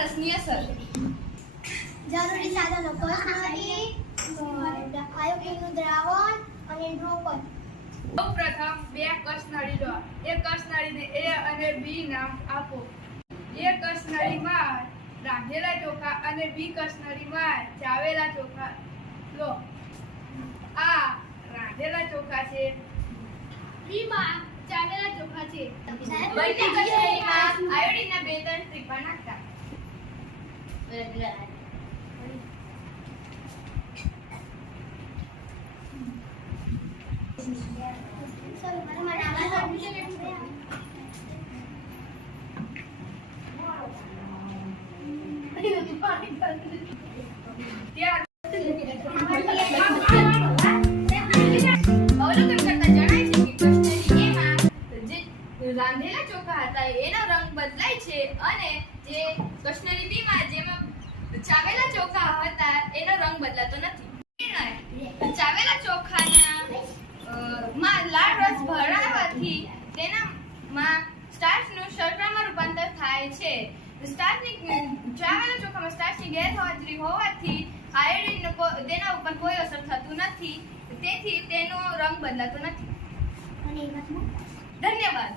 રસની અસર જરૂરી સાધનો કસનરી દ્રાવણ અને ડ્રોપર સૌપ્રથમ બે કસનળી લો. એ કસનળીને એ અને બી નામ આપો. એ કસનળીમાં રાંધેલા ચોખા અને બી કસનળીમાં ચાવેલા ચોખા લો. આ રાંધેલા ચોખા છે. બીમાં ચાવેલા ચોખા છે. બંને કસનળીમાં આયોડીનના બે ત્રણ ત્રિપા નાખતા. ત્યાર રાંધેલા ચોખા હતા એના બદલાય છે અને જે કશ્મીરી બીમાં જેમાં ચાવેલા ચોખા હતા એનો રંગ બદલાતો નથી. ચાવેલા ચોખાના માં લાળ રસ ભરાવાથી તેનામાં સ્ટાર્ચનું શર્કરામાં રૂપાંતર થાય છે. સ્ટાર્ચની ચાવેલા ચોખામાં સ્ટાર્ચની ગેરહાજરી હોવાથી આયોડિન તેના ઉપર કોઈ અસર થતું નથી. તેથી તેનો રંગ બદલાતો નથી. ધન્યવાદ.